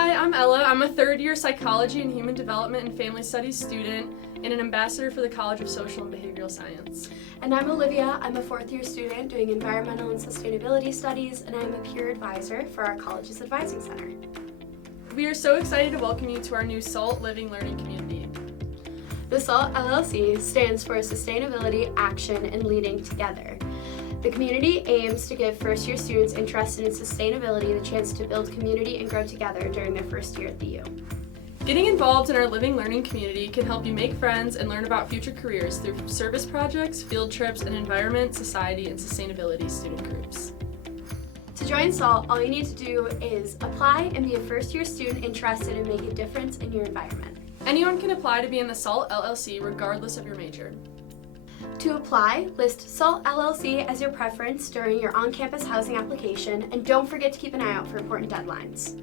Hi, I'm Ella. I'm a third-year psychology and human development and family studies student and an ambassador for the College of Social and Behavioral Science. And I'm Olivia. I'm a fourth-year student doing environmental and sustainability studies, and I'm a peer advisor for our college's advising center. We are so excited to welcome you to our new SALT Living Learning Community. The SALT LLC stands for Sustainability, Action, and Leading Together. The community aims to give first-year students interested in sustainability the chance to build community and grow together during their first year at the U. Getting involved in our Living Learning community can help you make friends and learn about future careers through service projects, field trips, and environment, society, and sustainability student groups. To join SALT, all you need to do is apply and be a first-year student interested in making a difference in your environment. Anyone can apply to be in the SALT LLC regardless of your major. To apply, list SALT LLC as your preference during your on-campus housing application, and don't forget to keep an eye out for important deadlines.